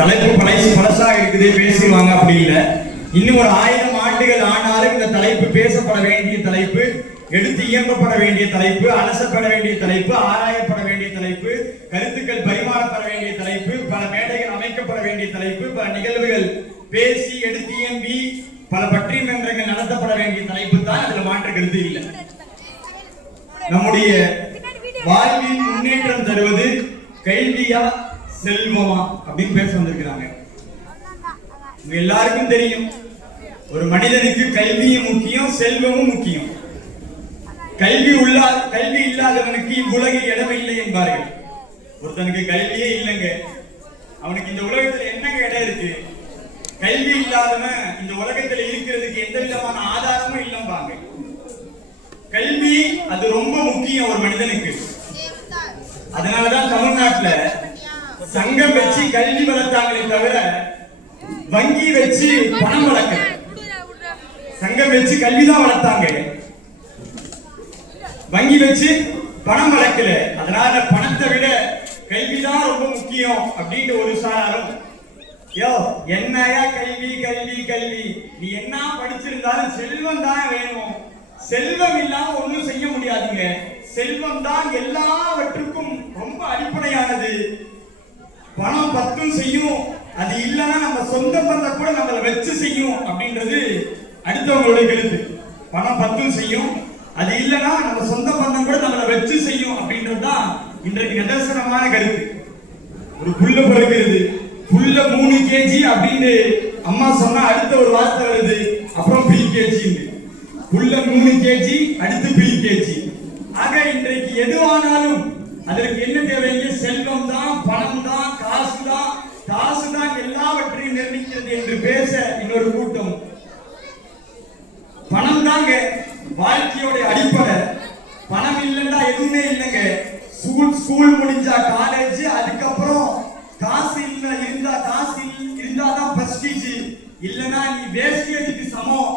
தலைப்பு பழசா இருக்குது பேசிடுவாங்க அப்படி இல்லை. இன்னும் ஒரு 1000 ஆண்டுகள் ஆனாலும் இந்த தலைப்பு பேசப்பட வேண்டிய தலைப்பு, எடுத்து இயம்பப்பட வேண்டிய தலைப்பு, அலசப்பட வேண்டிய தலைப்பு, ஆராயப்பட வேண்டிய தலைப்பு, கருத்துக்கள் பரிமாறப்பட வேண்டிய தலைப்பு, பல மேடைகள் அமைக்கப்பட வேண்டிய தலைப்பு, பல நிகழ்வுகள் பேசி எடுத்து இயம்பி பல பட்டிமன்றங்கள் நடத்தப்பட வேண்டிய தலைப்பு தான். அதுல மாற்று கருத்து இல்லை. நம்முடைய வாழ்வில் முன்னேற்றம் தருவது கல்வியா செல்வமா அப்படின்னு பேச வந்திருக்கிறாங்க. எல்லாருக்கும் தெரியும், ஒரு மனிதனுக்கு கல்வியும் முக்கியம், செல்வமும் முக்கியம். கல்வி இல்லாதவனுக்கு இவ்வுலகில் இடமில்லை என்பார்கள். ஒருத்தனுக்கு கல்வியே இல்லைங்க, அவனுக்கு இந்த உலகத்துல என்னங்க இடம் இருக்கு? கல்வி இல்லாதவன் இந்த உலகத்துல இருக்கிறதுக்கு எந்த விதமான ஆதாரமும் இல்லம்பாங்க. கல்வி அது ரொம்ப முக்கியம் ஒரு மனிதனுக்கு. அதனாலதான் தமிழ்நாட்டுல சங்கம் வச்சு கல்வி வளர்த்தாங்களே தவிர வங்கி வச்சு பணம் வளர்க்க. சங்கம் வச்சு கல்விதான் வளர்த்தாங்க, வங்கி வச்சு பணம் வளர்க்கல. அதனால பணத்தை விட கல்விதான் ரொம்ப முக்கியம் அப்படின்னு ஒரு சாராரும், யோ என்னையா கல்வி கல்வி கல்வி, நீ என்ன படிச்சிருந்தாலும் செல்வம் தான் வேணும், செல்வம் இல்லாம ஒண்ணும் செய்ய முடியாதுங்க, செல்வம் தான் எல்லாவற்றுக்கும் ரொம்ப அடிப்படையானது, பணம் பத்தும் செய்யும், அது இல்லைன்னா நம்ம சொந்த பந்த கூட நம்மளை வச்சு செய்யும் அப்படின்றது அடுத்தவங்களுடைய கருத்து. பணம் பத்தும் செய்யும், அது இல்லைன்னா நம்ம சொந்த பந்தம் கூட நம்மளை வச்சு செய்யும் அப்படின்றதுதான் இன்றைக்கு நிதர்சனமான கருத்து. ஒரு புல்ல பிறக்கிறது, புல்ல 3 kg அப்படின்னு அம்மா சொன்னா அடுத்த ஒரு வார்த்தை வருது, அப்புறம் PKG. புல்ல 3 kg அடுத்து PKG. ஆக இன்றைக்கு எதுவானாலும் அதற்கு என்ன தேவைங்க? செல்வம் தான், பணம் தான், காசு தான். காசு தான் எல்லாவற்றையும் நிர்ணயிக்கிறது என்று பேச இன்னொரு கூட்டம். பணம் தாங்க வாழ்க்கையோட அடிப்படை. பணம் இல்லைன்னா எதுவுமே இல்லைங்க. ஸ்கூல் முடிஞ்சா காலேஜ், அதுக்கப்புறம் காசு இருந்தாதான் பிரஸ்டீஜ், இல்லைன்னா நீ வேஸ்டேஜுக்கு சமம்.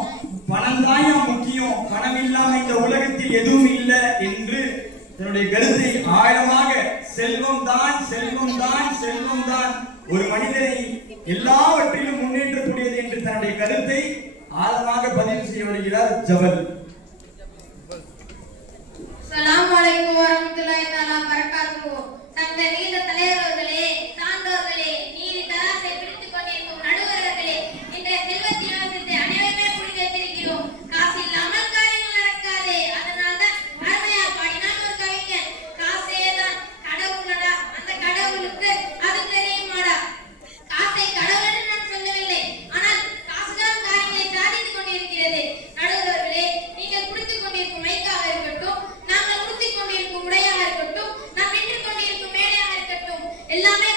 பணம் தான் முக்கியம், பணம் இல்லாம இந்த உலகத்தில் எதுவும் இல்லை என்று தன்னுடைய கருத்தை ஆழமாக செல்வம் தான் செல்வம் தான் செல்வம் தான் ஒரு மனிதனை எல்லாவற்றிலும் முன்னேற்றக்கூடியது என்று தன்னுடைய கருத்தை ஆழமாக பதிவு செய்ய வருகிறார் ஜபல். அஸ்ஸலாமு அலைக்கும் வரஹ்மத்துல்லாஹி தஆலா பரக்காத்துஹு. சங்க நீண்ட தலைவர்களே, சான்றோர்களே, நீதி தராசை பிடித்துக் கொண்டிருக்கும் நடுவர்களே, இன்றைய செல்வத்தின் அவசியத்தை அனைவருமே புரிந்து வைத்திருக்கிறோம். காசு இல்லாமல் காரியங்கள் நடக்காது. அதனால்தான் அருமையா பாடினான் ஒரு கவிஞன், காசே தான் கடவுளடா, அந்த கடவுளுக்கு அது தெரியுமாடா. காசை கடவுள் என்று நான் சொல்லவில்லை, ஆனால் காசுதான் காரியங்களை சாதித்துக் கொண்டிருக்கிறது. நடுவர்களே, நீங்கள் குடித்துக் கொண்டிருக்கும் மைக்காக இருக்கட்டும், நாங்கள் உடுத்திக் கொண்டிருக்கும் உடையாக இருக்கட்டும், நாம் நின்று கொண்டிருக்கும் மேடையாக இருக்கட்டும், எல்லாமே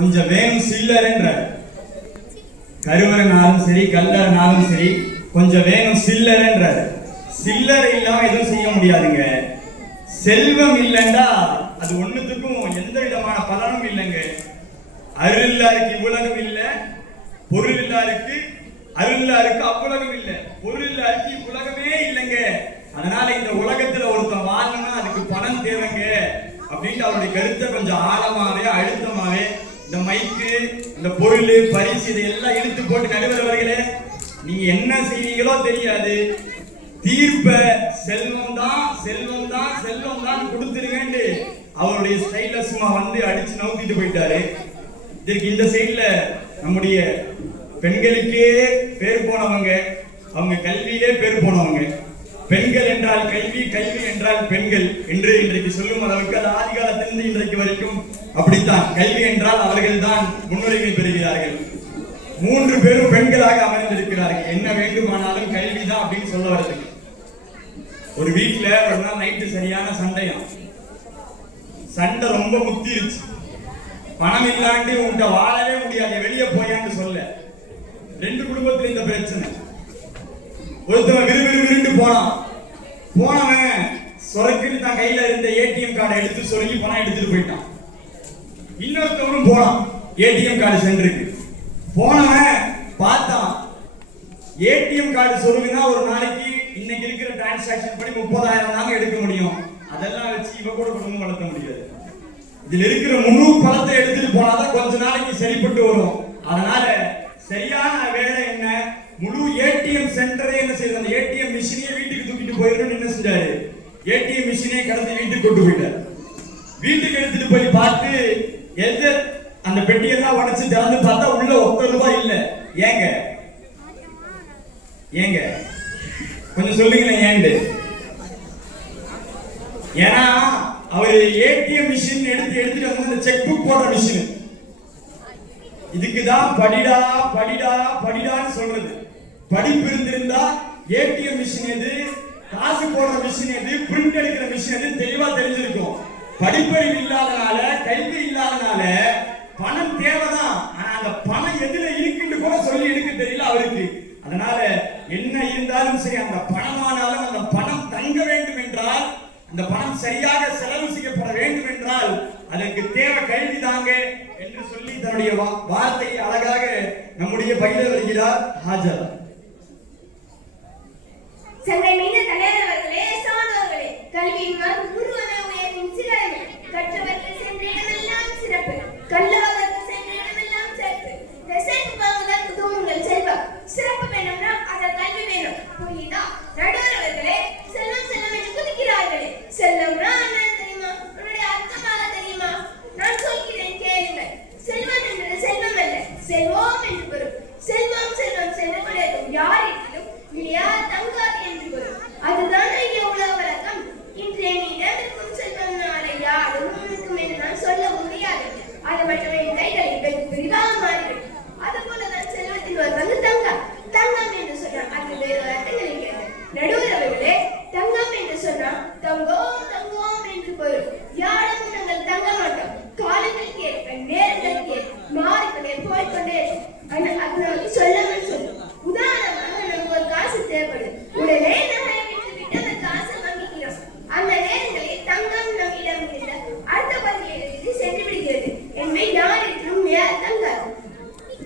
கொஞ்சம் வேணும் சில்லறைன்ற. கருவறனாலும் சரி கல்லறனாலும் சரி கொஞ்சம் வேணும் சில்லறைன்ற. சில்லறை இல்லாம எதுவும் செய்ய முடியாதுங்க. செல்வம் இல்லைண்டா அது ஒண்ணுத்துக்கும் எந்த விதமான பலனும் இல்லைங்க. அருள் இல்லாருக்கு இவ்வுலகம் இல்லை, பொருள் இல்லாருக்கு அருள் இல்லாருக்கு அவ்வுலகம் இல்லை, பொருள் இல்லாருக்கு இவ்வுலகமே இல்லைங்க. அதனால இந்த உலகத்துல ஒருத்தன் வாழணும்னா அதுக்கு பணம் தேவைங்க அப்படின்னு அவருடைய கருத்தை கொஞ்சம் ஆழமாவே அழுத்தமாவே இந்த மைக்கு இந்த பொருள் பரிசு இதையெல்லாம் இழுத்து போட்டு நடுவர்களே நீங்க என்ன செய்வீங்களோ தெரியாது, தீர்ப்ப செல்வம் தான் செல்வம் தான் செல்வம் தான் கொடுத்துருங்கன்னு அவருடைய ஸ்டைல சும்மா வந்து அடிச்சு நவுத்திட்டு போயிட்டாரு. இதற்கு இந்த சைட்ல நம்முடைய பெண்களுக்கே பேர் போனவங்க, அவங்க கல்வியிலே பேர் போனவங்க. பெண்கள் என்றால் கல்வி, கல்வி என்றால் பெண்கள் என்று இன்றைக்கு சொல்லும் அளவுக்கு அது ஆதி காலத்திலிருந்து இன்றைக்கு வரைக்கும் அப்படித்தான். கல்வி என்றால் அவர்கள் தான் முன்னுரிமை பெறுகிறார்கள். 3 பேரும் பெண்களாக அமர்ந்திருக்கிறார்கள். என்ன வேண்டுமானாலும் கல்விதான் அப்படின்னு சொல்ல வருது. ஒரு வீட்டுல ஒரு நாள் நைட்டு சரியான சண்டையாம். சண்டை ரொம்ப முத்திருச்சு. பணம் இல்லாண்டு உன்கிட்ட வாழவே முடியாது, வெளியே போயான்னு சொல்ல. 2 குடும்பத்துல இந்த பிரச்சனை. ஒருத்தவன் விறுவிறுவிறுன்னு போனவன் சொரக்குன்னு தான் கையில இருந்த ஏடிஎம் கார்டை எடுத்து சொல்லி பணம் எடுத்துட்டு போயிட்டான். இன்னொருத்தவனும் போனான் ஏடிஎம் கார்டு சென்றுக்கு. போனவன் பார்த்தான் ஏடிஎம் கார்டு சொல்லுங்கன்னா ஒரு நாளைக்கு இன்னைக்கு இருக்கிற டிரான்சாக்சன் படி 30,000 தாங்க எடுக்க முடியும். அதெல்லாம் வச்சு இவ கூட குடும்பம் வளர்த்த முடியாது. இதுல இருக்கிற முழு பணத்தை எடுத்துட்டு போனாதான் கொஞ்ச நாளைக்கு சரிப்பட்டு வரும். அதனால சரியான வேலை என்ன, முழு ஏடிஎம் சென்டரே என்ன செய்யுது, அந்த ஏடிஎம் மிஷினையே வீட்டுக்கு தூக்கிட்டு போயிடணும்னு என்ன செஞ்சாரு, ஏடிஎம் மிஷினே கடந்து வீட்டுக்கு கொண்டு போயிட்டார். வீட்டுக்கு எடுத்துட்டு போய் பார்த்து எது அந்த பெட்டியெல்லாம் உடைச்சு திறந்து பார்த்தா உள்ள ₹1 இல்ல. ஏங்க ஏங்க கொஞ்சம் சொல்லுங்களேன் ஏண்டு. ஏன்னா அவர் ஏடிஎம் மிஷின் எடுத்துட்டு வந்து அந்த செக் புக் போடுற மிஷின். இதுக்குதான் படிடா படிடா படிடான்னு சொல்றது. படிப்பு இருந்திருந்தா ஏடிஎம் மிஷின் எது, காசு போடுற மிஷின் எது, பிரிண்ட் எடுக்கிற மிஷின் எது தெளிவா தெரிஞ்சிருக்கும். படிப்பறிவு இல்லாதனால, கல்வி இல்லாதனால பணம் தேவைதான், ஆனா அந்த பணம் எதுல இருக்குன்னு கூட சொல்லி எடுக்க தெரியல அவருக்கு. அதனால என்ன இருந்தாலும் சரி, அந்த பணமானாலும் அந்த பணம் தங்க வேண்டும் என்றால், அந்த பணம் சரியாக செலவு செய்யப்பட வேண்டும் என்றால் அதற்கு தேவை கல்வி தாங்க என்று சொல்லி தன்னுடைய வார்த்தையை அழகாக நம்முடைய பகிர வருகிறார் ஹாஜரா. சங்கை மீத தலைவர் அவர்களே, சான்றோர்களே, கல்வியின் குருவனை உயர்வின் சிறப்பு, கற்றவர்கள் சென்ற இடமெல்லாம் சிறப்பு, கல்லாதவர்கள் சென்ற இடமெல்லாம் சிறப்பு. செருப்பு வாங்குவதால் உதவுங்கள் செல்வம், சிறப்பு வேணும்னா அத கல்வி வேணும். புரியுதா? நடுவர் அவர்களே, செல்வம் செல்வம் என்று குதிக்கிறார்களே, செல்வம்னா என்ன தெரியுமா? உன்னுடைய அர்த்தமாக தெரியுமா? நான் சொல்கிறேன் கேளுங்கள். செல்வம் என்பது செல்வம் அல்ல, செல்வம் என்று பொருள். செல்வம் செல்வம் சென்று கொண்டிருக்கும் யாரிடத்திலும் இல்லையா தங்காது என்று பொருள். அதுதான் ஐயா உலக வழக்கம். இன்றைய நீடம் இருக்கும் செல்வம் நாளை யாரும் இருக்கும் என்று நான் சொல்ல முடியாது. அது மற்றவரின் கைகளில் வெகு பெரிதாக மாறிவிடும். அதுபோலதான் செல்வத்தில் ஒரு பங்கு தங்கம். தங்கம் என்று சொன்னால் அது வேறு அர்த்தங்கள் இருக்கிறது. நடுவர் அவர்களே, தங்கம் என்று சொன்னால் தங்கம் தங்கம் என்று பொருள். யாரும் நாங்கள் தங்க மாட்டோம். காலங்களுக்கு ஏற்ப நேரங்களுக்கு ஏற்ப மாறிக்கொண்டே போய்கொண்டே இருக்கும். அதனால சொல்லாமல் சொல்லும். உதாரணமாக நமக்கு ஒரு காசு தேவைப்படுது. உடனே நகை விட்டு அந்த காசை வாங்கிக்கிறோம். அந்த நேரங்களில் தங்கம் நம்மிடம் இருந்த அடுத்த பகுதியிலிருந்து சென்று விடுகிறது. எனவே யாரிடத்திலும் தங்காது.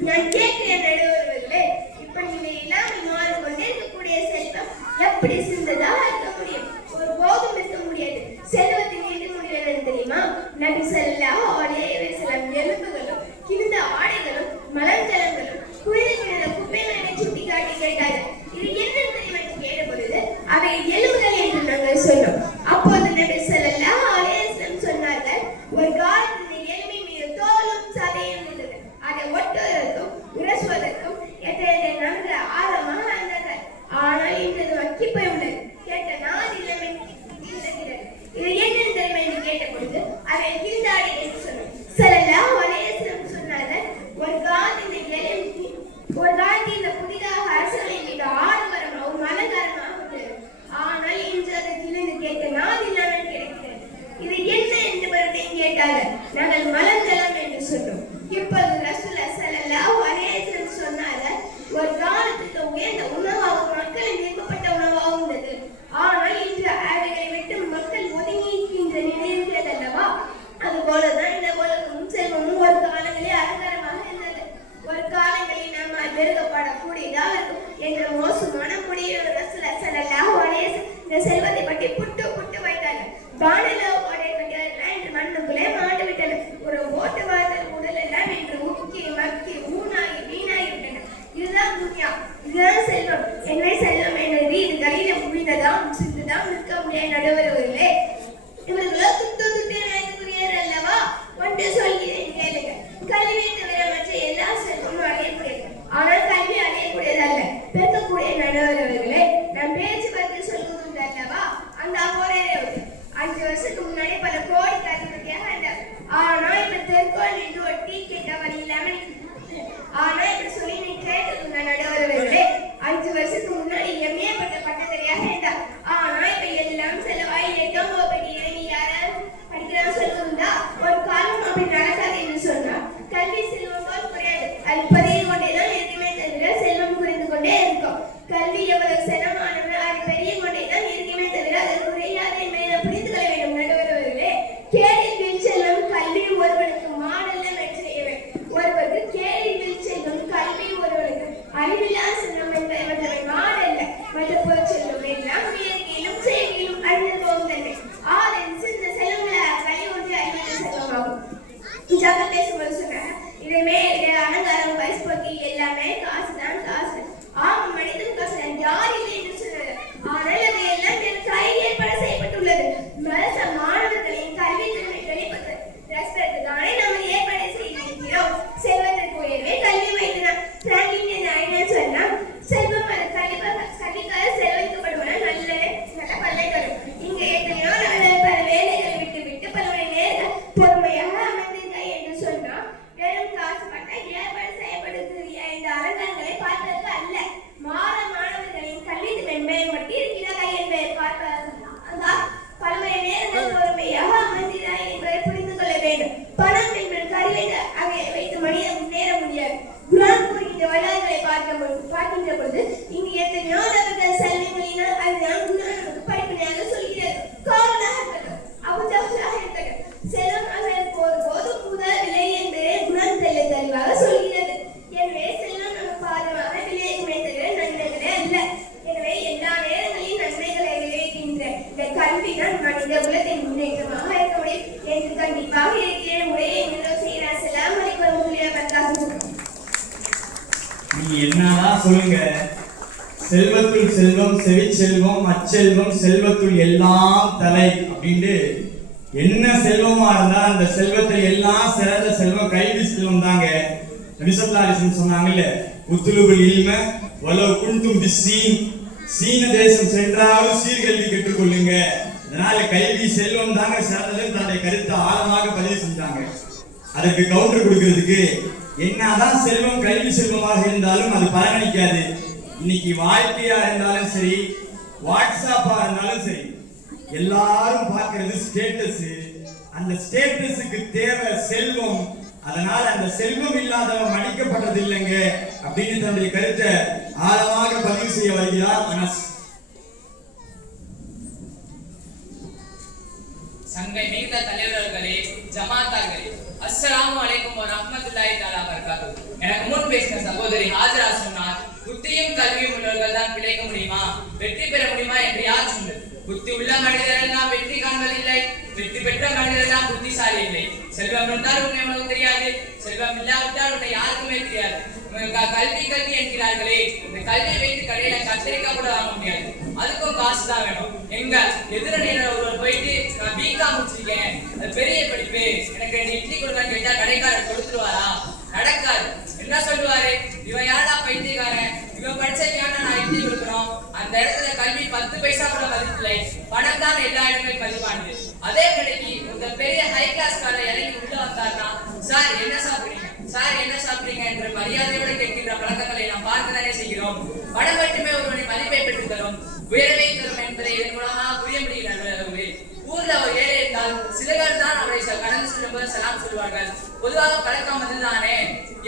நான் கேட்கிறேன் நடுவர்களே, இப்ப நீங்க இல்லாமல் மாறிக்கொண்டே இருக்கக்கூடிய செல்வம் எப்படி சிறந்ததாக இருக்க முடியும்? ஒரு போதும் இருக்க முடியாது. செல்வத்தின் எது முடிவு தெரியுமா? நபி ஸல்லல்லாஹு அலைஹி வஸல்லம் எலும்புகளும் கிழிந்த ஆடைகளும் மலர்ஜலங்களும் குளிர்ந்த குப்பைகளை சுட்டி காட்டி கேட்டார்கள். இது என்ன தெரியுமா என்று கேட்ட பொழுது அவை எலும்புகள் என்று நாங்கள் சொன்னோம். அப்போது நபி ஸல்லல்லாஹு அலைஹி வஸல்லம் சொன்னார்கள், ஒரு காலத்தில் எலும்பி மீது தோலும் சதையும் இருந்தது. அதை ஒட்டுவதற்கும் உரசுவதற்கும் எத்தனை நன்கு ஆழமாக வந்தார்கள். ஆனால் இன்றது வக்கி போய் உள்ளது. கேட்ட நாள் இளமை இது என்ன தெரியுமா என்று கேட்ட பொழுது அதை கிழிந்தாடி என்று சொன்னோம். ஸல்லல்லாஹு அலைஹி வஸல்லம் சொன்னார்கள், ஒரு காலத்தில் இந்த புதிதாக அரசுகளின் மீது ஆடம்பரமாகவும் அலங்காரமாக உள்ளது. ஆனால் இன்று அதை கிழிந்து கேட்க நாள் இல்லாமல் கிடைக்கிறது. இது என்ன என்று கேட்டார்கள். நாங்கள் மலர்ஜலம் என்று சொன்னோம். இப்ப என்ற மோசமான முடிவு இந்த செல்வத்தை பற்றி புட்டு புட்டு வைத்தார்கள். பானலோடைய பட்டியலாம் என்று மண்ணுக்குள்ளே மாண்டு விட்டன. ஒரு ஓட்டு வார்த்தல் உடல் எல்லாம் என்று முக்கி மக்கி ஊனாகி வீணாகி விட்டன. இதுதான் துன்யா, இதுதான் செல்வம். என்ன செல்வம் என்னது? இது கையில முடிந்ததாம் சிந்துதாம் நிற்க முடியாத நடுவர்களே. இவர்களோ துட்டு துட்டு நினைத்துக்குரியவர் அல்லவா? ஒன்று சொல்கிறேன் கேளுங்க. கல்வியை தவிர மற்ற எல்லா செல்வமும் அடையக்கூடியது. ஆனால் கல்வி அடையக்கூடியதல்ல. பெருக்கக்கூடிய நடுவர்களே, நம் பேச்சு பற்றி சொல்லுவது அல்லவா? அந்த போரே 5 வருஷத்துக்கு முன்னாடி பல கோடி கல்வியாக ஆனா இப்ப தெற்கோல் என்று ஒரு டீ கேட்ட வழி இல்லாம ஆனா இப்படி சொல்லி நீ கேட்டுக்கோங்க நடுவர்களே. 5 வருஷத்துக்கு முன்னாடி எம்ஏ பட்டத்தறியாக இருந்தார். ஆனா இப்ப எல்லாம் செலவாய் 8ஆம் வகுப்பு இறங்கி யாராவது படிக்கிறான்னு சொல்லுவதா? ஒரு காலம் அப்படி நடக்காது என்று சொன்னா கல்வி செல்வம் போல் குறையாது. அது பதிவு கொண்டேதான் இருக்குமே தவிர செல்வம் குறைந்து கொண்டே இருக்கும். கல்வி எவ்வளவு செலவானது அது பெரிய கொண்டேதான் இருக்குமே தவிர அது குறையாது என்பதை புரிந்து கொள்ள வேண்டும் நடுவர்களே. கேள்வியில் செல்வம் கல்வி ஒருவனுக்கு மாடல்ல வெற்றியவை. ஒருவருக்கு கேள்வியில் செல்வம் கல்வி ஒருவனுக்கு அறிவில்லா செல்வம் என்பதை மாடல்ல மற்ற பொருள் செல்வம் எல்லாம் இயற்கையிலும் செயற்கையிலும் அழிந்து போகும் தன்மை. இந்த செல்வங்களை கல்வி ஒன்று அறிவியல் செல்வமாகும். ஜாக பேசும்போது சொன்னாங்க, இதுமே அலங்காரம் பரிசுப்பொருட்கள் எல்லாமே காசுதான் காசு. ஆம், மனிதன் காசுதான், யார் இல்லை என்று சொன்னது. ஆனால் அது எல்லாம் என் கையில் ஏற்பாடு செய்யப்பட்டுள்ளது. மாணவர்களின் கல்வி திறனை வெளிப்படுத்துவதற்கு தானே நாம் ஏற்பாடு செய்திருக்கிறோம். செல்வதற்கு உயர்வே கல்வி வைத்தனர். பிராங்க்லின் ஐடியா சொன்னா செல்வம் கல்விக்காக செலவழிக்கப்படுவன நல்ல பல்லை தரும். இங்க எத்தனையோ பல வேலைகளை விட்டு பல மணி நேரம் பொறுமையாக அமர்ந்திருக்க என்று சொன்னா வெறும் காசு பட்டா ஏற்பாடு செய்யப்படுகிற இந்த அரங்கங்களை பார்ப்பதற்கு அல்ல, மாணவர்களின் கல்வி மேம்பட்டு இருக்கிறதா என்பதை பார்ப்பதற்கு பல மணி நேரங்கள் பொறுமையாக அமர்ந்திருக்கிறார் என்பதை புரிந்து கொள்ள வேண்டும். பணம் என்பது கருவை வைத்து மனிதன் முன்னேற முடியாது. குரான் கூறுகின்ற வரலாறுகளை பார்க்கின்ற பொழுது இங்கு எத்தனையோ நபர்கள் செல்வங்களினால் அதுதான் குரான் நமக்கு படிப்பினையாக சொல்கிறது. காரணமாக இருக்கட்டும், அபுஜாஹலாக இருக்கட்டும், செல்வம் போது முதல் விலை என்பதை குரான் தெளிவாக சொல்கிறது. எனவே செல்வம் நமக்கு பாதமாக விளையுமே தவிர நன்மைகளே அல்ல. எனவே எல்லா நேரங்களிலும் நன்மைகளை விளைவிக்கின்ற இந்த கல்விதான் மனித குலத்தின் முன்னேற்றமாக இருக்க முடியும் என்று கண்டிப்பாக இருக்கிற உரையை நிறைவு செய்கிறார். அஸ்ஸலாமு அலைக்கும் வரஹ்மத்துல்லாஹி வபரகாத்துஹு. நீ என்னதான் சொல்லுங்க, செல்வத்துள் செல்வம் செவிச்செல்வம் அச்செல்வம் செல்வத்துள் எல்லாம் தலை அப்படின்ட்டு என்ன செல்வமா இருந்தா அந்த செல்வத்தை எல்லாம் சிறந்த செல்வம் கல்வி செல்வம் தாங்க. நபிசல்லாஹு சொன்னாங்கல்ல, உத்துலுபுல் இல்ம வலவ் குன்தும் பிஸ்ஸீன், சீன தேசம் சென்றாலும் சீர்கல்வி கற்றுக்கொள்ளுங்க. அதனால கல்வி செல்வம் தாங்க சிறந்தது தன்னுடைய கருத்தை ஆழமாக பதிவு செஞ்சாங்க. அதற்கு கவுண்டர் கொடுக்கிறதுக்கு என்னதான் செல்வம் கல்வி செல்வமாக இருந்தாலும் அது பலனளிக்காது. இன்னைக்கு வாழ்க்கையா இருந்தாலும் சரி, வாட்ஸ்அப்பா இருந்தாலும் சரி, எல்லாரும் பார்க்கிறது ஸ்டேட்டஸ். அந்த ஸ்டேட்டஸுக்கு தேவை செல்வம். அதனால அந்த செல்வம் இல்லாதவன் மன்னிக்கப்பட்டது இல்லைங்க அப்படின்னு தன்னுடைய கருத்தை ஆழமாக பதிவு செய்ய வருகிறார் அனஸ். சங்கை மிகுந்த தலைவர்களே, ஜமாத்தார்களே, அஸ்ஸலாமு அலைக்கும் வரஹ்மத்துல்லாஹி தஆலா வபரகாத்துஹு. எனக்கு முன் பேசின சகோதரி ஹாஜரா சொன்னார், புத்தியும் கல்வியும் உள்ளவர்கள் தான் பிழைக்க முடியுமா, வெற்றி பெற முடியுமா என்று யார் சொன்னது? புத்தி உள்ள மனிதரெல்லாம் வெற்றி காண்பதில்லை, வெற்றி பெற்ற மனிதரெல்லாம் புத்திசாலி இல்லை. செல்வம் இருந்தால் உன்னை உனக்கு தெரியாது, செல்வம் இல்லாவிட்டால் உன்னை யாருக்குமே தெரியாது. கல்வி கல்வி என்கிறார்களே, இந்த கல்வியை வைத்து கடையில கத்திரிக்காய் கூட வாங்க முடியாது, அதுக்கும் காசு தான் வேணும். எங்க எதிரணியில ஒருவர் போயிட்டு நான் பிகாம் முடிச்சிருக்கேன், அது பெரிய படிப்பு, எனக்கு 2 இட்லி கொடுத்தான்னு கேட்டா கடைக்காரர் கொடுத்துருவாரா? நடக்காது. என்ன சொல்லுவாரு, இவன் யாரா பைத்தியக்காரன், இவன் படிச்சதுக்கான நான் இட்லி கொடுக்குறோம். அந்த இடத்துல கல்வி 10 பைசா கூட மதிப்பில்லை, பணம் தான் எல்லா இடங்களும் மதிப்பானது. அதே கடைக்கு இந்த பெரிய ஹை கிளாஸ் கார்ல இறங்கி உள்ள வந்தாருன்னா, சார் என்ன சாப்பிடுறீங்க, சார் என்ன சாப்பிடுறீங்க என்ற மரியாதையோட கேட்கின்ற பழக்கங்களை நாம் பார்க்கத்தானே செய்கிறோம். பணம் மட்டுமே ஒருவனை மதிப்பை பெற்று தரும், உயர்வை தரும் என்பதை இதன் மூலமாக புரிய முடிகிறது. ஊர்ல ஒரு ஏழை இருந்தால் சிலர்கள் தான் அவரை கடந்து செல்லும்போது சலாம் சொல்வார்கள். பொதுவாக பழக்கம் அதுதானே,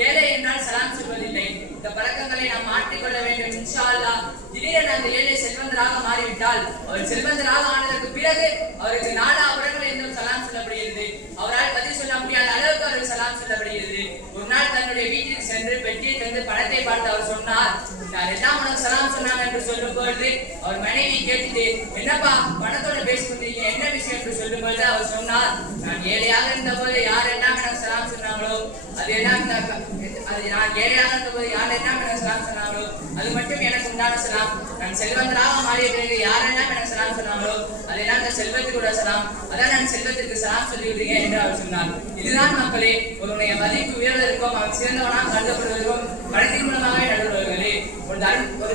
ஏழை என்றால் சலாம் சொல்வதில்லை. இந்த பழக்கங்களை நாம் மாற்றிக்கொள்ள வேண்டும் இன்ஷா அல்லாஹ். திடீரென அந்த ஏழை செல்வந்தராக மாறிவிட்டால், அவர் செல்வந்தராக ஆனதற்கு பிறகு அவருக்கு நாலா அவர்கள் இருந்தும் சலாம் சொல்லப்படுகிறது. அவரால் பதில் சொல்ல முடியாத அளவுக்கு அவருக்கு சலாம் சொல்லப்படுகிறது. ஒரு நாள் தன்னுடைய வீட்டிற்கு சென்று பெட்டியை தந்து பணத்தை பார்த்து அவர் சொன்னார், நான் எல்லாம் உனக்கு சலாம் சொன்னாங்க என்று சொல்லும் பொழுது அவர் மனைவி கேட்டுட்டு, என்னப்பா பணத்தோட பேசிக்கொண்டீங்க, என்ன விஷயம் என்று சொல்லும் பொழுது அவர் சொன்னார், நான் ஏழையாக இருந்த போது யாரெல்லாம் எனக்கு சலாம் சொன்னாங்களோ நான் ஏழையாக இருந்த போது யாரெல்லாம் எனக்கு சலாம் சொன்னாங்களோ அது மட்டும் எனக்கு உண்டான சலாம். நான் செல்வந்தராக மாறிய பிறகு யாரெல்லாம் எனக்கு சலாம் சொன்னாங்களோ அதெல்லாம் அந்த செல்வத்துக்கு சலாம், அதான் நான் செல்வத்திற்கு சலாம் சொல்லிவிடுங்க என்று அவர் சொன்னார். இதுதான் மக்களே ஒருவனுடைய மதிப்பு உயர்வதற்கும் அவன் சிறந்தவனாக கருதப்படுவதற்கும் பணத்தின் மூலமாக நடுவர்களே ஒரு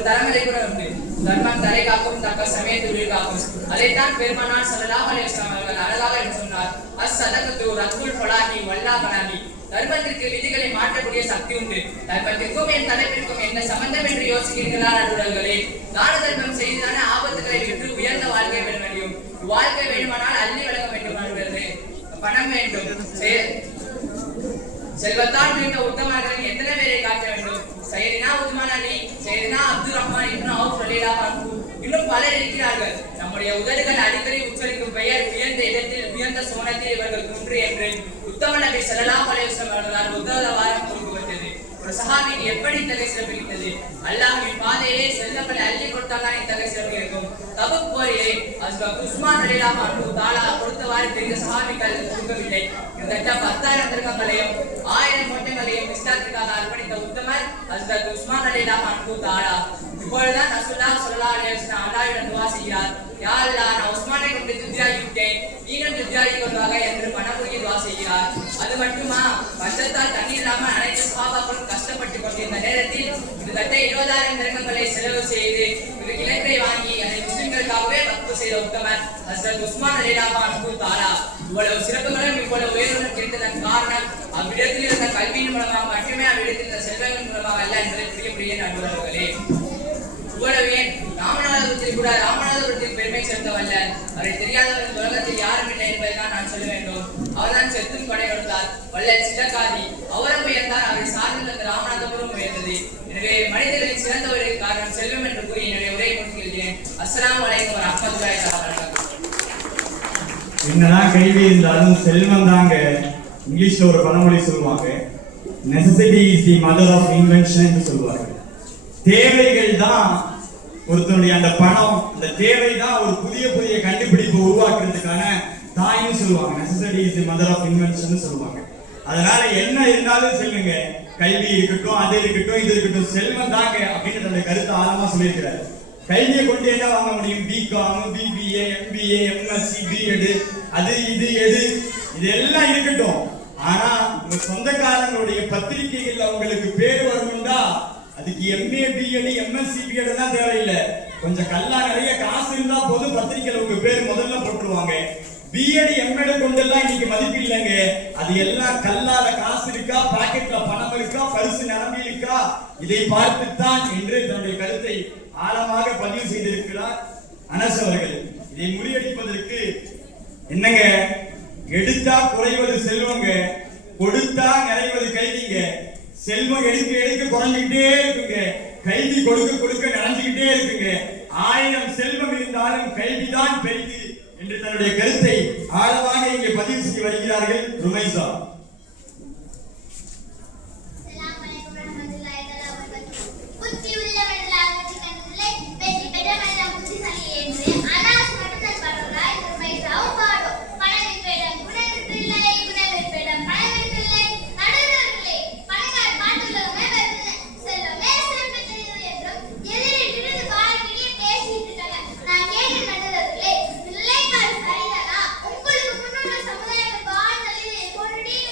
தலைமுறை கூட உண்டு. தர்மம் தலை காக்கும், தக்க சமயத்தில் உயிர் காக்கும். அதைத்தான் பெருமானார் ஸல்லல்லாஹு அலைஹி வஸல்லம் அவர்கள் அழகாக என்று சொன்னார், அஸ்ஸதகத்து ரத்துல் ஃபலாஹி வல்லா பனாஹி. தர்மத்திற்கு விதிகளை மாற்றக்கூடிய சக்தி உண்டு. தர்மத்திற்கும் என் தலைப்பிற்கும் என்ன சம்பந்தம் என்று யோசிக்கிறீர்களா நடுவர்களே? தான தர்மம் செய்துதான ஆபத்துகளை விட்டு உயர்ந்த வாழ்க்கை பெற முடியும். வாழ்க்கை வேண்டுமானால் அள்ளி வழங்க வேண்டும் நடுவர்களே. பணம் வேண்டும், செல்வத்தால் மிக்க உத்தமர்களின் எத்தனை பேரை காட்ட வேண்டும்? சையதினா உஸ்மான் அலி, சையதினா அப்துல் ரஹ்மான் இப்னு அவுஃப் ரலியல்லாஹு அன்ஹு, இன்னும் பலர் இருக்கிறார்கள். நம்முடைய உதடுகள் அடிக்கடி உச்சரிக்கும் பெயர் உயர்ந்த இடத்தில் உயர்ந்த சோனத்தில் இவர்கள் ஒன்று என்று உத்தம நபி ஸல்லல்லாஹு அலைஹி வஸல்லம் அவர்களால் உத்தரவாதம் கொடுக்கப்பட்டது. ஒரு சஹாபிக்கு எப்படி இத்தகைய சிறப்பு கிடைத்தது? அல்லாஹ்வின் பாதையிலே செல்வங்களை அள்ளி கொடுத்தால்தான் இத்தகைய சிறப்பு இருக்கும். தபுக் போரிலே ஹஜ்ரத் உஸ்மான் ரலியல்லாஹு அன்ஹு தஆலா கொடுத்தவாறு பெரிய சஹாபிகள் கொடுக்கவில்லை. கிட்டத்தட்ட 10,000 திருகங்களையும் 1000 ஒட்டகங்களையும் இஸ்லாத்திற்காக அர்ப்பணித்த உத்தமர் ஹஜ்ரத் உஸ்மான் ரலியல்லாஹு அன்ஹு தஆலா. இப்பொழுதுதான் ரசூலுல்லாஹி ஸல்லல்லாஹு அலைஹி வஸல்லம் அல்லாஹ்விடம் துஆ செய்கிறார், யா அல்லாஹ் நான் உஸ்மானை கொண்டு துஜாயிட்டேன், நீனும் துஜாயி கொள்வாக என்று மனமுருகி துஆ செய்கிறார். அது மட்டுமா, பஞ்சத்தால் தண்ணீர் இல்லாமல் அனைத்து சஹாபாக்களும் கஷ்டப்பட்டு கொண்டிருந்த நேரத்தில் கிட்டத்தட்ட 20,000 திருகங்களை செலவு செய்து ஒரு கிணற்றை வாங்கி அதை முஸ்லிம்களுக்காகவே வக்ஃப் செய்த உத்தமர் ஹஜ்ரத் உஸ்மான் ரலியல்லாஹு அன்ஹு தஆலா. இவ்வளவு சிறப்புகளும் இவ்வளவு உயர்வுகளும் கிடைத்ததன் காரணம் அவ்விடத்தில் இருந்த கல்வியின் மூலமாக மட்டுமே, அவ்விடத்தில் இருந்த செல்வங்கள் மூலமாக அல்ல என்பதை புரிய நண்பர்களே. இவ்வளவு ஏன் ராமநாதபுரத்தில் கூட ராமநாதபுரத்தில் பெருமை சேர்த்தவல்ல, அவரை தெரியாதவர் உலகத்தில் யாரும் இல்லை என்பதைதான் நான் சொல்ல வேண்டும். அவர்தான் செத்தும் கொடை கொடுத்தார், வள்ளல் சிலக்காதி. அவரும் உயர்ந்தார், அவரை சார்ந்து அந்த ராமநாதபுரம் உயர்ந்தது. எனவே மனிதர்களின் சிறந்த ஒரு காரணம் செல்வம் என்று கூறி என்னுடைய உரையை முடித்துகிறேன். அஸ்ஸலாமு அலைக்கும் வரஹ்மத்துல்லாஹி வபரகாத்துஹு. என்னதான் கல்வி இருந்தாலும் செல்வம் தாங்க. இங்கிலீஷ்ல ஒரு பழமொழி சொல்லுவாங்க, necessity is the mother of invention என்று சொல்லுவாங்க. தேவைகள் தான் ஒருத்தனுடைய அந்த பணம், அந்த தேவை தான் ஒரு புதிய புதிய கண்டுபிடிப்பு உருவாக்குறதுக்கான தாயின்னு சொல்லுவாங்க. Necessity is the mother of invention சொல்லுவாங்க. அதனால என்ன இருந்தாலும் சொல்லுங்க, கல்வி இருக்கட்டும், அது இருக்கட்டும், இது இருக்கட்டும், செல்வம் தாங்க அப்படின்னு தன்னுடைய கருத்தை ஆழமா சொல்லியிருக்கிறாரு. கல்வியை கொண்டு என்ன வாங்க முடியும்? BCom, BBA, MBA, MSc, BEd, அது இது எது இதெல்லாம் இருக்கட்டும். ஆனா உங்க சொந்தக்காரங்களுடைய பத்திரிகைகள்ல உங்களுக்கு பேர் வரணும்டா அதுக்கு எம்ஏ, பிஎட், எம்எஸ்சி, பிஎட் எல்லாம் தேவையில்லை. கொஞ்சம் கல்லா நிறைய காசு இருந்தா போதும், பத்திரிகையில உங்க பேர் முதல்ல போட்டுருவாங்க. பிஎட், எம்எட் கொண்டெல்லாம் இன்னைக்கு மதிப்பு இல்லைங்க. அது எல்லாம் கல்லால காசு இருக்கா, பாக்கெட்ல பணம் இருக்கா, பரிசு நிரம்பி இருக்கா, இதை பார்த்துத்தான் என்று தன்னுடைய கருத்தை ஆழமாக பதிவு செய்திருக்கிறார் அனஸ் அவர்கள். இதை முறியடிப்பதற்கு என்னங்க, எடுத்தா குறைவது செல்வங்க, கொடுத்தா நிறைவது கல்விங்க. செல்வம் எடுக்க எடுக்க குறைஞ்சுக்கிட்டே இருக்குங்க, கல்வி கொடுக்க கொடுக்க நிறைஞ்சுக்கிட்டே இருக்குங்க. 1000 செல்வம் இருந்தாலும் கல்விதான் பெரிது என்று தன்னுடைய கருத்தை ஆழமாக இங்கே பதிவு செய்து வருகிறார்கள் ருமைசா. சமுதாய வாழ்நிலையில்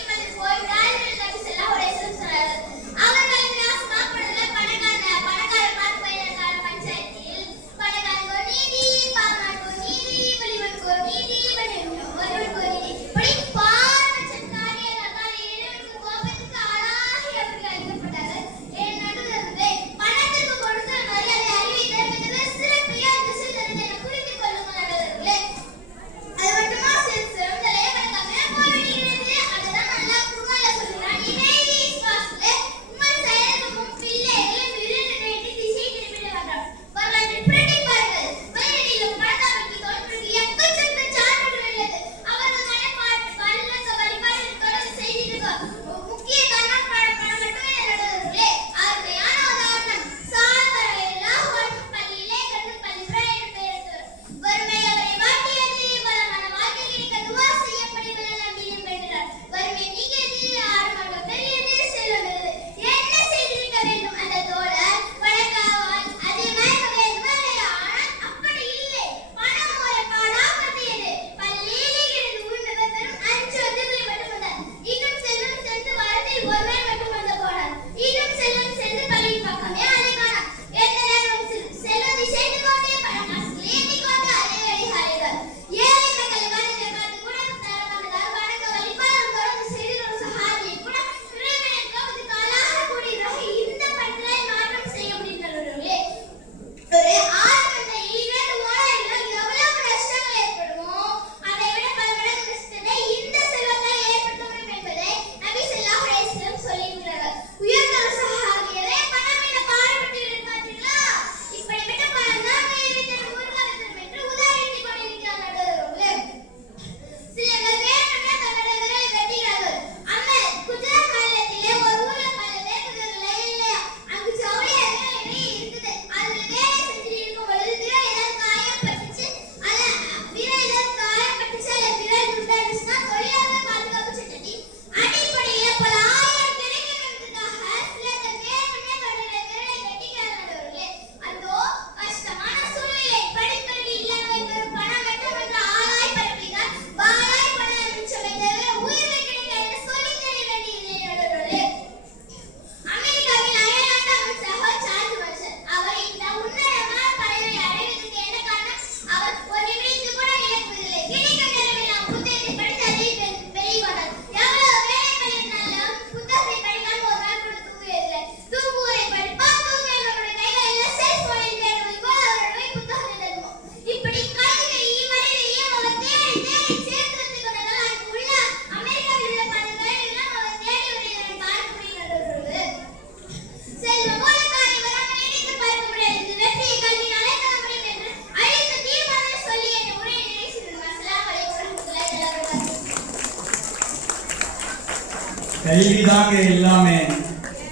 கல்விதாங்க எல்லாமே.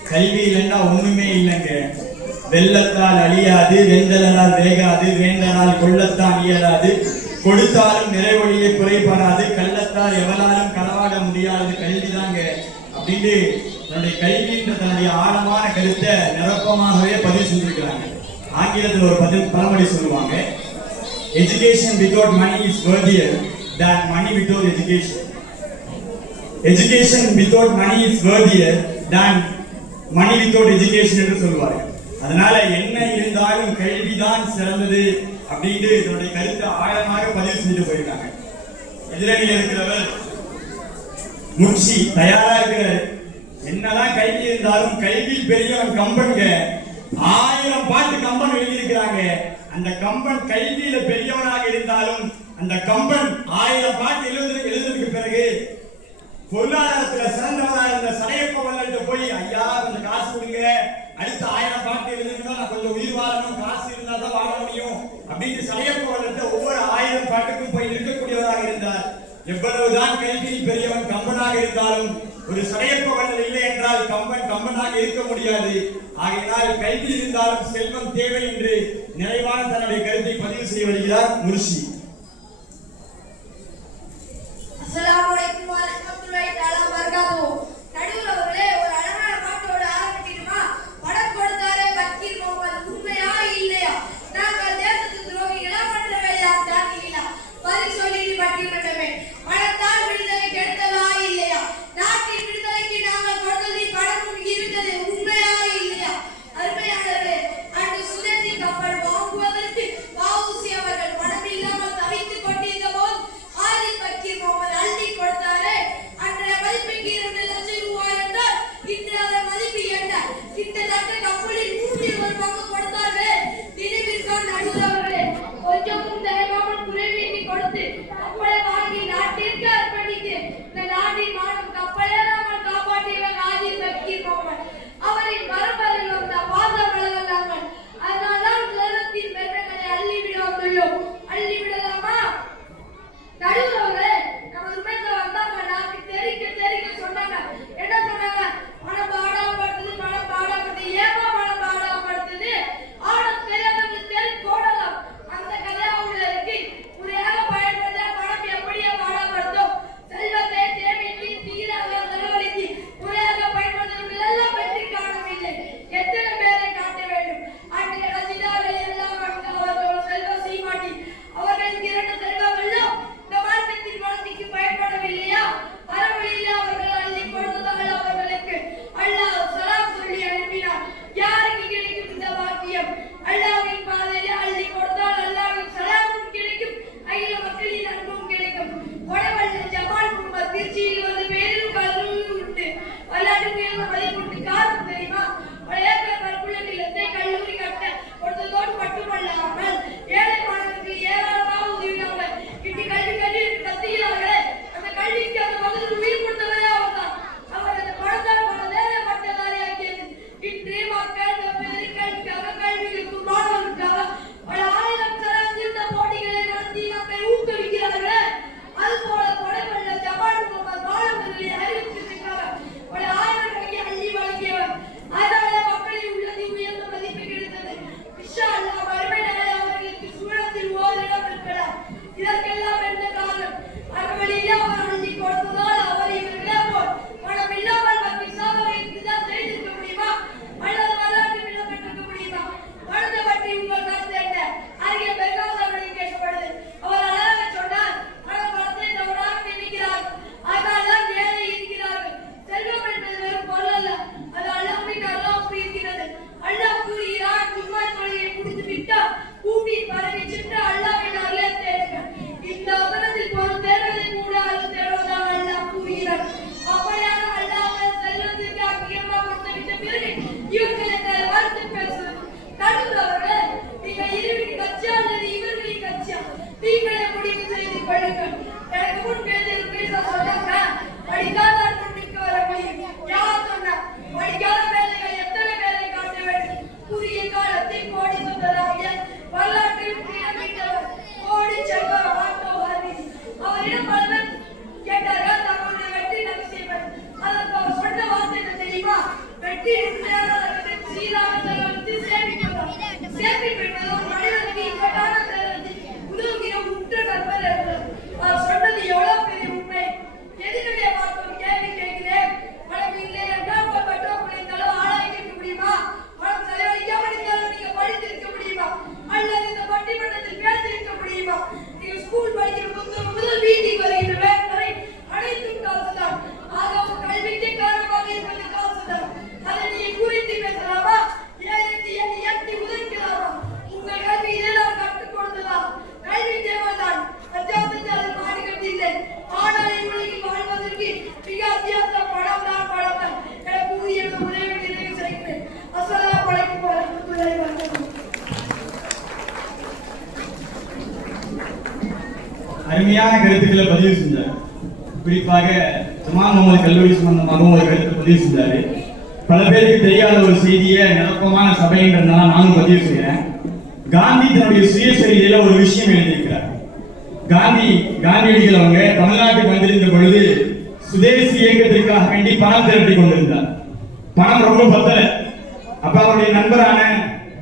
கல்வி இல்லைன்னா ஒண்ணுமே இல்லைங்க. வெள்ளத்தால் அழியாது, வெந்தலால் வேகாது, வேந்தனால் கொள்ளத்தான் இயலாது, கொடுத்தாலும் நிறைவொழியை குறைபடாது, கள்ளத்தால் எவளாலும் களவாட முடியாது கல்விதாங்க அப்படின்னு தன்னுடைய கல்வின்ற தன்னுடைய ஆழமான கருத்தை நிரப்பமாகவே பதிவு செஞ்சிருக்கிறாங்க. ஆங்கிலத்தில் ஒரு பழமொழி சொல்லுவாங்க, education without money is worthier than money without education. Education without money is worthier than money without education என்று சொல்லுவார்கள். அதனால என்ன இருந்தாலும் கல்விதான் சிறந்தது அப்படின்னு இதனுடைய கருத்தை ஆழமாக பதிவு செஞ்சு போயிருக்காங்க. எதிரணியில் இருக்கிறவர் முர்ஷி தயாரா இருக்கிறார். என்னதான் கல்வி இருந்தாலும் கல்வி பெரியவன் கம்பன்க 1000 பாட்டு கம்பன் எழுதியிருக்கிறாங்க. அந்த கம்பன் கல்வியில பெரியவனாக இருந்தாலும் அந்த கம்பன் 1000 பாட்டு எழுதுறதுக்கு பிறகு பொருளாதாரத்துல சிறந்தவனாக இருந்த சடையப்ப வல்லல்கிட்ட போய், ஐயா கொஞ்சம் காசு கொடுங்க, அடுத்த 1000 பாட்டு எழுதுனா நான் கொஞ்சம் உயிர் வாழணும், காசு இருந்தா தான் வாழ முடியும் அப்படின்னு சடையப்ப வல்லல்கிட்ட ஒவ்வொரு 1000 பாட்டுக்கும் போய் இருக்கக்கூடியவராக இருந்தார். எவ்வளவுதான் கல்வியில் பெரியவன் கம்பனாக இருந்தாலும் ஒரு சடையப்ப வல்லல் இல்லை என்றால் கம்பன் கம்பனாக இருக்க முடியாது. ஆகையினால் கல்வி இருந்தாலும் செல்வம் தேவை என்று நிறைவான தன்னுடைய கருத்தை பதிவு செய்ய வருகிறார் முர்ஷி. அஸ்ஸலாமு அலைக்கும் வரஹ்மத்துல்லாஹி தஆலா வபரகாத்துஹு. நடுவர் அவர்களே, ஒரு அழகான பாட்டோட ஆரம்பிக்கணுமா? பணம் கொடுத்தாரே பக்கீர் முகமது உண்மையா இல்லையா? நாங்கள் தேசத்து துரோகிகளா பண்ற வேலையா தாங்கிகளா? பதில் சொல்லி பட்டிமன்றமே. பணத்தால் விடுதலை கிடைத்ததா இல்லையா? நாட்டின் விடுதலைக்கு நாங்கள் கொடுத்தது பணமும் இருந்தது உண்மையா இல்லையா? அருமையானவர்களே, அன்று சுதேசி கப்பல் வாங்குவதற்கு வஉசி அவர்கள் பணம் இல்லாமல் தவித்துக் கொண்டிருந்த போது ஆலிம் பக்கீர் முகமது அள்ளி கொடுத்த அருமையான கருத்துக்களை பதிவு செஞ்சார். குறிப்பாக ஜமால் முகமது கல்லூரி சம்பந்தமாகவும் ஒரு கருத்தை பதிவு செஞ்சாரு. பல பேருக்கு தெரியாத ஒரு செய்தியை நிரப்பமான சபைன்றதுனால நானும் பதிவு செய்கிறேன். காந்தி தன்னுடைய சுயசரிதையில ஒரு விஷயம் எழுதியிருக்கிறார். காந்தியடிகள் அவங்க தமிழ்நாட்டுக்கு வந்திருந்த பொழுது சுதேசி இயக்கத்திற்காக வேண்டி பணம் திரட்டி கொண்டிருந்தார். பணம் ரொம்ப பத்தல. அப்ப அவருடைய நண்பரான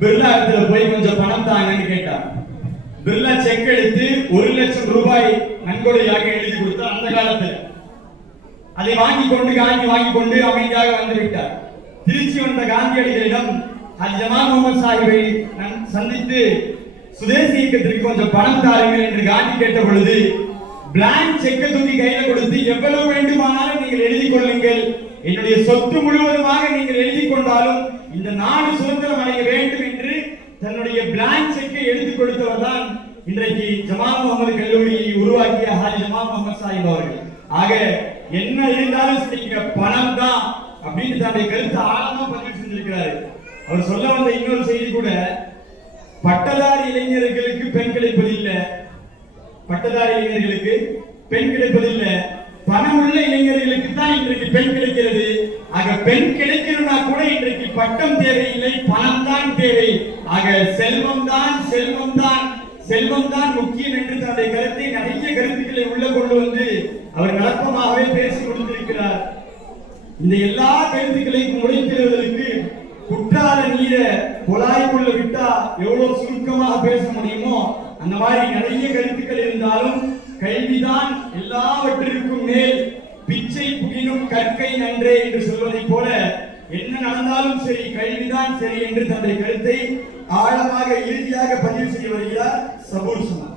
பிர்லா இடத்துல போய் கொஞ்சம் பணம் தாங்கன்னு கேட்டார். பிர்லா செக் எடுத்து 1 லட்சம் ரூபாய் நன்கொடையாக எழுதி கொடுத்தார் அந்த காலத்துல. அதை காந்தி வாங்கி கொண்டு அமைதியாக வந்து விட்டார். திருச்சி வந்த காந்தியடிகளிடம் ஜமால் முகமது சாஹிபை சந்தித்து சுதேசி இயக்கத்திற்கு கொஞ்சம் பணம் தாருங்கள் என்று காந்தி கேட்ட பொழுது பிளாங்க் செக்கை தூக்கி கையில கொடுத்து எவ்வளவு வேண்டுமானாலும் நீங்கள் எழுதி கொள்ளுங்கள், என்னுடைய சொத்து முழுவதுமாக நீங்கள் எழுதி கொண்டாலும் இந்த நாடு சுதந்திரம் அடைய வேண்டும் என்று தன்னுடைய பிளாங்க் செக்கை எழுதி கொடுத்தவர் தான் இன்றைக்கு ஜமால் முகமது கல்லூரியை உருவாக்கிய ஹாஜி ஜமால் முகமது சாஹிப் அவர்கள். ஆக என்ன இருந்தாலும் சரிங்க, பணம் தான் அப்படின்னு தன்னுடைய கருத்து ஆழமா பதிவு செஞ்சிருக்கிறாரு. அவர் சொல்ல வந்த இன்னொரு செய்தி கூட, பட்டதாரி இளைஞர்களுக்கு பெண் கிடைப்பதில்லை, பட்டதாரி இளைஞர்களுக்கு பெண் கிடைப்பதில்லை, பணம் உள்ள இளைஞர்களுக்கு தான் இன்றைக்கு பெண் கிடைக்கிறது. ஆக பெண் கிடைக்கிறதுனா கூட இன்றைக்கு பட்டம் தேவையில்லை, பணம் தான் தேவை. ஆக செல்வம் தான் முக்கியம் என்று தன்னுடைய கருத்தை நிறைய கருத்துக்களை உள்ள கொண்டு வந்து அவர் நலப்பமாகவே பேசி கொடுத்திருக்கிறார். இந்த எல்லா கருத்துக்களையும் முறைத்திடுவதற்கு குற்றால நீரை குழாய்க்குள்ள விட்டா எவ்வளவு சுருக்கமாக பேச முடியுமோ அந்த மாதிரி நிறைய கருத்துக்கள் இருந்தாலும் கல்விதான் எல்லாவற்றிற்கும் மேல், பிச்சை புகினும் கற்கை நன்றே என்று சொல்வதை போல என்ன நடந்தாலும் சரி கல்விதான் சரி என்று தன்னுடைய கருத்தை ஆழமாக இறுதியாக பதிவு செய்ய வருகிறார் சபூர் சமா.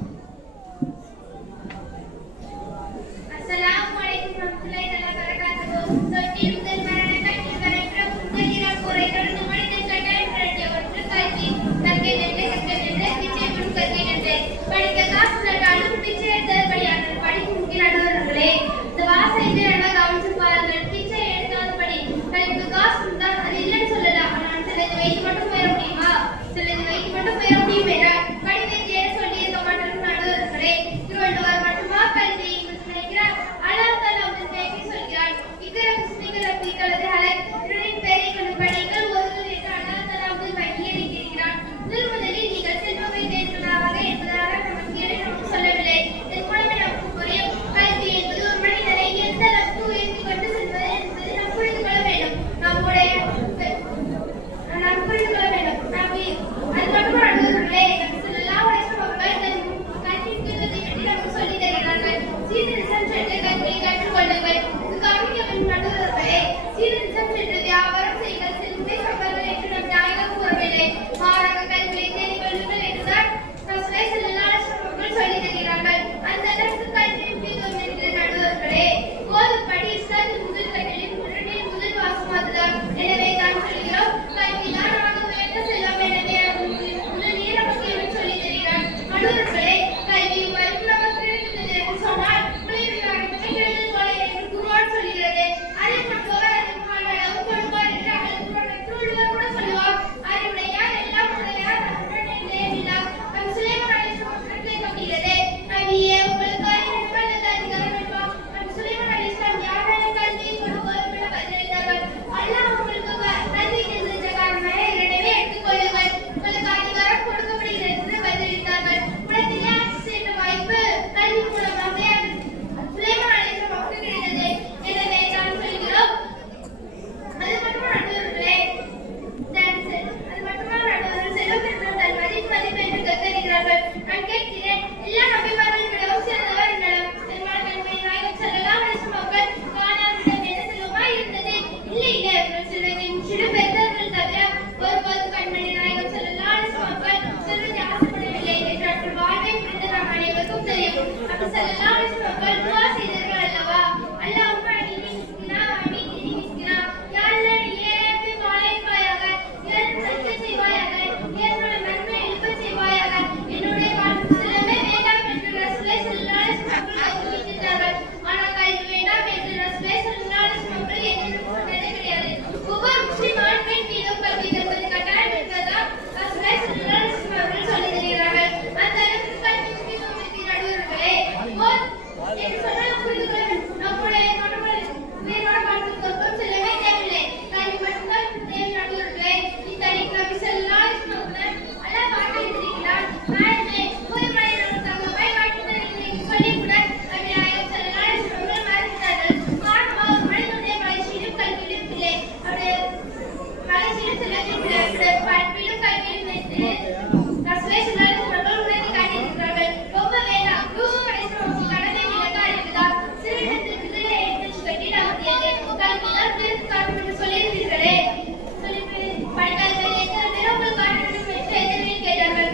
மட்டும் போயிட முடியுமா? சொல்லி வைத்து மட்டும் போயிட முடியுமே. படிக்க சொல்லி இருக்க மாட்டேன். ஸல்லல்லாஹு அலைஹி வஸல்லம் துஆ செய்தார்கள் அல்லவா? அல்லாஹும்ம இன்னி மிஸ்கினா வ அமீத்னி மிஸ்கினா. யா அல்லாஹ் நீ எனக்கு வாழைப்பாயாக, எனக்கு சத்ய செய்வாயாக, என்னோட நன்மை எழுப்ப செய்வாயாக. என்னுடைய செல்வமே வேண்டாம் என்று ரசூலே ஸல்லல்லாஹு அலைஹி வஸல்லம் கூறினார்கள். ஆனால் கல்வி வேண்டாம் என்று ரசூலே ஸல்லல்லாஹு அலைஹி வஸல்லம் என்னிடம் சொன்னதே கிடையாது. ஒவ்வொரு முஸ்லிம் ஆண் பெண் மீதும் கல்வி கற்பது கட்டாயம் என்பதுதான் ரசூலே ஸல்லல்லாஹு அலைஹி வஸல்லம் சொல்லி தருகிறார்கள். அந்த அளவுக்கு கல்வி முக்கியத்துவம் இருக்கு நடுவர்களே. என்று சொன்னால் புரிந்து கொள்ள வேண்டும். நம்முடைய உயிரோட வாழ்க்கை சொர்க்கம் செல்லவே தேவையில்லை. கல்வி மட்டும்தான் தேவை நடுவர்களே. இத்தனைக்கு நபி ஸல்லல்லாஹு அலைஹி வஸல்லம் அல்லாஹ் வாக்களித்திருக்கிறார். நாயகமே உயிர் மனிதர்கள் தங்கள் பயன்பாட்டுக்கு சொல்லி கூட நபி நாயகம் ஸல்லல்லாஹு அலைஹி வஸல்லம் மறுத்தார்கள். காரணம் அவர் மனிதனுடைய வளர்ச்சியிலும் கல்வியிலும் இல்லை. அவருடைய வளர்ச்சியிலும் செல்வத்திலும் இல்லை. பண்பிலும் கல்வியிலும் வைத்து ரசூலே ஸல்லல்லாஹு அலைஹி வஸல்லம் உணர்த்தி காட்டியிருக்கிறார்கள். ரொம்ப வேண்டாம். ரூஹு அலைஹிஸ்ஸலாம் கடனை விலக்கா இருக்கிறார். சிறுநீரகத்தில் குதிரையை எடுத்து கட்டி நமதியது. கல்விதான் பிறகு காட்டும் என்று சொல்லியிருக்கிறீர்களே. படிக்காதவர்கள் எத்தனை பேர் உங்கள் காட்ட வேண்டும் என்று எதிரில் கேட்டார்கள்.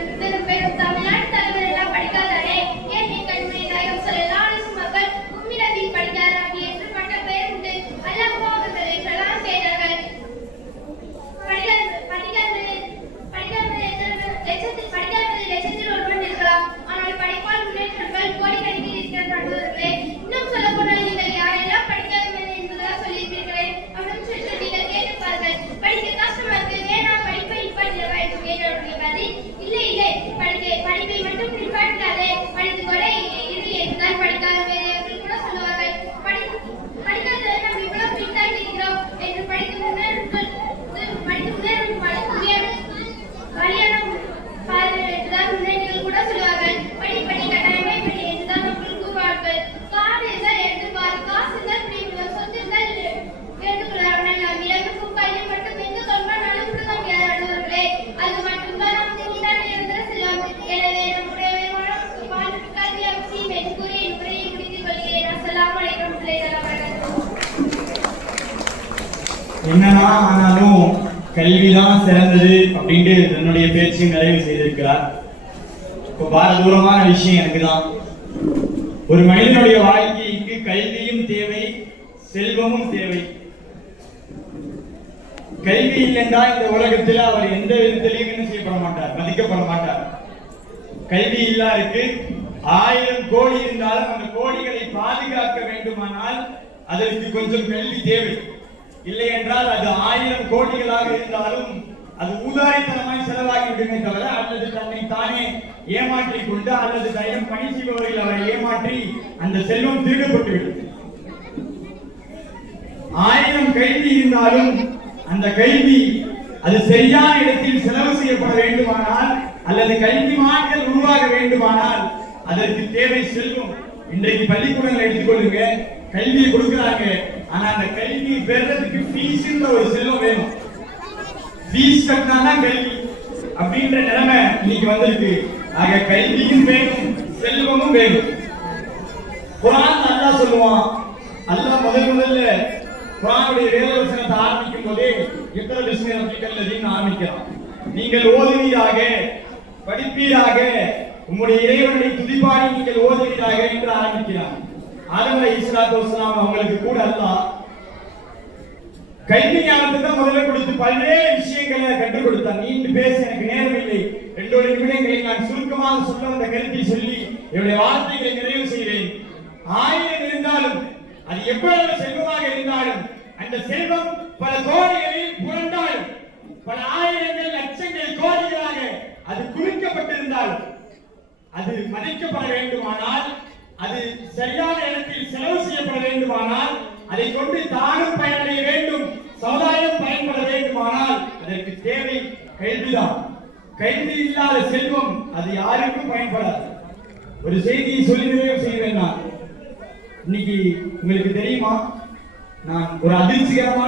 பெரும் தமிழ்நாட்டு தலைவர் எல்லாம் படிக்காதாரே, ஏன் என் கண்மணி நாயகம் ஸல்லல்லாஹு அலைஹி வஸல்லம் அவர்கள் உம்மி நபி படிக்காதாரா என்று பட்ட பெயர் உண்டு. அல்லாஹ் அவர்களை பிரதானம் செய்தார்கள். படிக்காதவர்கள் லட்சத்தில் ஒருவன் இருக்கலாம். ஆனால் படிப்பால் முன்னேற்றங்கள் கோடிக்கணக்கில் இருக்கிற நடுவர்களே. இன்னும் சொல்ல போனால் நீங்கள் யாரெல்லாம் படிக்காதவர்கள் என்பதாக சொல்லியிருக்கிறீர்களே, அவனும் சற்று நீங்கள் கேட்டு பாருங்கள். படிக்க கஷ்டமா இருக்கு, வேணாம் படிப்பை நிப்பாட்டிடவா என்று கேட்டவர்களுடைய பதில் இல்லை இல்லை, படிப்பை மட்டும் நிப்பாட்டாதே, படித்து கூட இரு என்றுதான் படிக்காதவர்கள் கூட சொல்லுவார்கள். படிக்காதவர்கள் நாம் இவ்வளவு பின்தாங்கி இருக்கிறோம் என்று படித்து முன்னேறும் வழியான பாருங்கள் என்றுதான் முன்னேற்றங்கள் கூட சொல்லுவார்கள். படி கட்டாயமே படி என்றுதான் மக்கள் கூறுவார்கள். காடு இருந்தால் எடுத்து பாரு, காசு இருந்தால் பிடிக்கும், சொத்து இருந்தால் எடுத்துக்கொள்ளார்கள். நாம் இலவுக்கும் கல்வி மட்டும் எந்த கல்வானாலும் கொடுக்க முடியாத நடுவர்களே. அது மட்டும்தான் நாம் திருந்தால் நிரந்தர செல்வம். எனவே நம்முடைய வாழ்க்கை கல்வி அவசியம் என்று கூறி என் உரையை முடித்துக் கொள்கிறேன். அஸ்ஸலாமு அலைக்கும் வரஹ்மத்துல்லாஹி வபரகாத்துஹு. என்னன்னா ஆனாலும் கல்விதான் சிறந்தது அப்படின்ட்டு தன்னுடைய பேச்சு நிறைவு செய்திருக்கிறார். இப்போ பாரதூரமான விஷயம் எனக்குதான். ஒரு மனிதனுடைய வாழ்க்கைக்கு கல்வியும் தேவை, செல்வமும் தேவை. கல்வி இல்லைன்றா இந்த உலகத்தில் அவர் எந்த விதத்திலையும் என்ன செய்யப்பட மாட்டார், மதிக்கப்பட மாட்டார். கல்வி இல்லாருக்கு 1000 கோடி இருந்தாலும் அந்த கோடிகளை பாதுகாக்க வேண்டுமானால் அதற்கு கொஞ்சம் கல்வி தேவை. இல்லை என்றால் அது 1000 கோடிகளாக இருந்தாலும் அது ஊதாரித்தனமாய் செலவாகி விடுமே தவிர, அல்லது தன்னை தானே ஏமாற்றிக் கொண்டு அல்லது தயம் பணி செய்பவர்கள் அவரை ஏமாற்றி அந்த செல்வம் திருடப்பட்டுவிடும். 1000 கல்வி இருந்தாலும் அந்த கல்வி அது சரியான இடத்தில் செலவு செய்யப்பட வேண்டுமானால் அல்லது கல்விமான்கள் உருவாக வேண்டுமானால் அதற்கு தேவை செல்வம். இன்றைக்கு பள்ளிக்கூடங்களை எடுத்துக்கொள்ளுங்க, கல்வியை கொடுக்கிறாங்க, ஆனா அந்த கல்வியை பெறதுக்கு ஃபீஸ்ன்ற ஒரு செல்வம் வேணும். ஃபீஸ் கட்டினாதான் கல்வி அப்படின்ற நிலைமை இன்னைக்கு வந்திருக்கு. ஆக கல்வியும் வேணும், செல்வமும் வேணும். குர்ஆன் அல்லாஹ் சொல்லுவான். அல்லாஹ் முதல்ல குர்ஆனுடைய வேதவசனத்தை ஆரம்பிக்கும் போதே இக்ரா பிஸ்மி ரப்பிக்கல் லதீன் ஆரம்பிக்கிறான். நீங்கள் ஓதுவீராக, படிப்பீராக, உம்முடைய இறைவனை துதிபாடி நீங்கள் ஓதுவீராக என்று ஆரம்பிக்கிறான். ஆதம் அலைஹிஸ்ஸலாத்து வஸ்ஸலாம் அவங்களுக்கு கூட அல்லாஹ் கல்வி ஞானத்தை தான் முதல்ல கொடுத்து பல்வேறு விஷயங்களை கற்றுக் கொடுத்தான். நீண்டு பேச எனக்கு நேரம் இல்லை. 2 நிமிடங்களை நான் சுருக்கமாக சொல்ல வந்த கருத்தை சொல்லி என்னுடைய வார்த்தைகளை நிறைவு செய்வேன். 1000 இருந்தாலும் அது எவ்வளவு செல்வமாக இருந்தாலும் அந்த செல்வம் பல கோடிகளில் புரண்டாலும் பல ஆயிரங்கள் லட்சங்கள் கோடிகளாக அது குவிக்கப்பட்டிருந்தாலும் அது மதிக்கப்பட வேண்டுமானால், அது சரியான இடத்தில் செலவு செய்யப்பட வேண்டுமானால், அதை கொண்டு தானும் பயனடைய வேண்டும், சமுதாயம் பயன்பட வேண்டுமானால் அதற்கு தேவை கல்விதான். கல்வி இல்லாத செல்வம் அது யாருக்கும் பயன்படாது. ஒரு செய்தியை சொல்லி நிறைவு செய்வேன். நான் இன்னைக்கு உங்களுக்கு தெரியுமா, நான் ஒரு அதிர்ச்சிகரமான